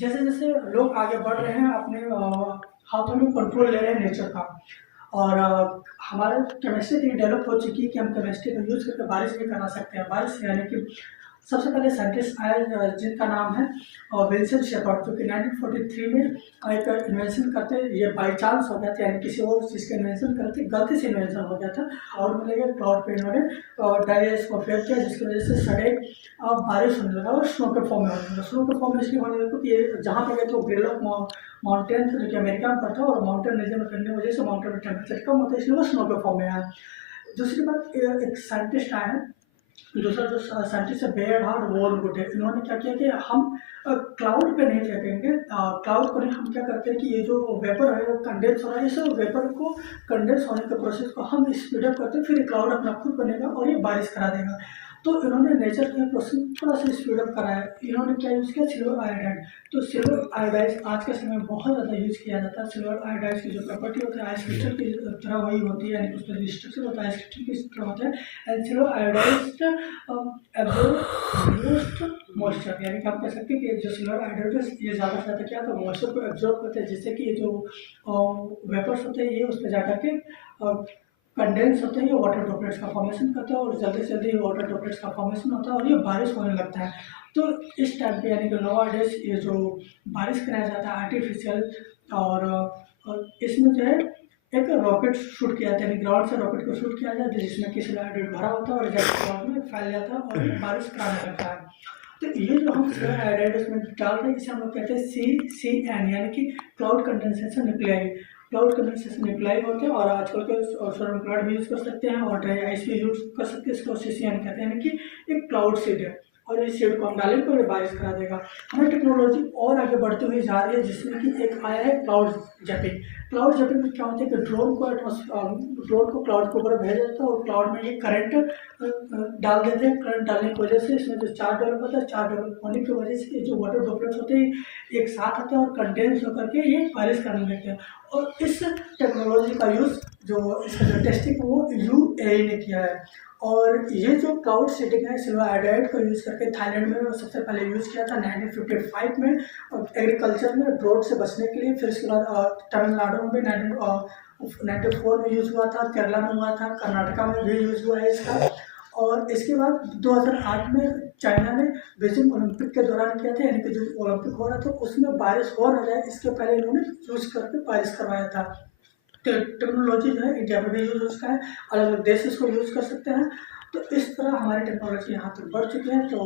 जैसे जैसे लोग आगे बढ़ रहे हैं अपने हाथों में कंट्रोल ले रहे हैं नेचर का। और हमारा केमिस्ट्री इतनी डेवलप हो चुकी है कि हम केमिस्ट्री का यूज़ करके बारिश भी करा सकते हैं। बारिश यानी कि सबसे पहले साइंटिस्ट आए जिनका नाम है विल्सन शेपर्ड, जो कि 1943 में एक इन्वेंशन करते, ये बाई चांस हो गया था, यानी किसी और चीज़ का इन्वेंशन करते गलती से इन्वेंशन हो गया था। और उन्होंने ये क्लाउड पे इन्होंने डायरेक्ट को फेंक किया, जिसकी वजह से सडे बारिश होने लगा और स्नो के फॉर्म में होने लगा। स्नो के फॉर्म में इसलिए होने लगा क्योंकि ये जहाँ पे गए तो ग्रेल ऑफ माउंटेन जो कि अमेरिका में पड़ता है, और माउंटेन रीजन में करने की वजह से माउंटेन में टेम्परेचर कम होता है, इसलिए वो स्नो के फॉर्म में आया। दूसरी बात, एक साइंटिस्ट आए हैं, दूसरा जो साइंटिस्ट है बेयरहार्ड वॉलगुट है। इन्होंने क्या किया कि हम क्लाउड पे नहीं फेंकेंगे, क्लाउड को नहीं, हम क्या करते हैं कि ये जो वेपर है वो कंडेंस हो रहा है, इस वेपर को कंडेंस होने के प्रोसेस को हम स्पीड अप करते हैं, फिर क्लाउड अपना खुद बनेगा और ये बारिश करा देगा। तो इन्होंने नेचर के प्रोसेस थोड़ा सा स्पीड अप कराया। इन्होंने क्या यूज़ किया, सिल्वर आयोडाइड। तो सिल्वर आयोडाइड आज के समय में बहुत ज़्यादा यूज़ किया जाता है। सिल्वर आयोडाइड की जो प्रॉपर्टी होती है आइस क्रिस्टल की तरह वही होती है, यानी उसका स्ट्रक्चर होता है आइस क्रिस्टल की तरह होता है। And silver iodide absorb moisture, यानी कि आप कह सकते हैं कि जो सिल्वर आयोडाइड है ये ज़्यादा से ज़्यादा क्या, तो मॉइस्चर को एब्जॉर्ब करते हैं, जिससे कि ये जो वेपर्स होते हैं ये उस पर जाकर के कंडेंस होते हैं, ये वाटर ड्रॉपलेट्स का फॉर्मेशन करते हैं, और जल्दी से जल्दी वाटर ड्रॉपलेट्स का फॉर्मेशन होता है और ये बारिश होने लगता है। तो इस टाइम पे यानी कि नोवाडेज ये जो बारिश कराया जाता है आर्टिफिशियल, और इसमें जो है एक रॉकेट शूट किया जाता है, यानी ग्राउंड से रॉकेट को शूट किया जाता है, जिसमें कि सिलिंडर भरा होता है और जब क्लाउड में फैल जाता है और ये बारिश कराने लगता है। तो ये जो हम सिल्वर आयोडाइड इसमें डाल रहे हैं, इसे हम लोग कहते हैं CCN, यानी कि cloud condensation nuclei. Cloud condensation nuclei होते हैं, और आजकल के सोलर क्लाउड भी यूज़ कर सकते हैं और ड्राई आइस भी यूज़ कर सकते हैं। इसको CCN कहते हैं, यानी कि एक क्लाउड सीड है, और इस सीड को हम डालेंगे तो ये बारिश करा देगा। हमारी टेक्नोलॉजी और आगे बढ़ती हुई जा रही है, जिसमें कि एक आया है क्लाउड जैपिंग। क्लाउड जैपिंग में क्या होता है कि ड्रोन को क्लाउड के ऊपर भेजा जाता है, और क्लाउड में ये करंट डाल देते हैं। करंट डालने की वजह से इसमें जो चार्ज डेवलप होता है, चार्ज डेवलप होने की वजह से जो वाटर ड्रॉपलेट्स होते हैं एक साथ आते हैं और कंडेंस होकर के ये बारिश करने लगते हैं। और इस टेक्नोलॉजी का यूज़, जो इसका जो टेस्टिंग वो UAE ने किया है। और ये जो क्लाउड सीडिंग है सिल्वर आयोडाइड को यूज़ करके थाईलैंड में सबसे पहले यूज़ किया था 1955 में एग्रीकल्चर में ड्रोट से बचने के लिए। फिर इसके बाद तमिलनाडु में भी 1994 में यूज़ हुआ था, केरला में हुआ था, कर्नाटका में भी यूज़ हुआ है इसका। और इसके बाद 2008 में चाइना ने बीजिंग ओलंपिक के दौरान किया था, यानी कि जो ओलंपिक हो रहा था उसमें बारिश हो ना जाए इसके पहले इन्होंने यूज़ करके बारिश करवाया था। टेक्नोलॉजी जो है इंडिया में भी यूज़ उसका है, अलग अलग देश इसको यूज़ कर सकते हैं। तो इस तरह हमारी टेक्नोलॉजी यहाँ तक बढ़ चुकी है। तो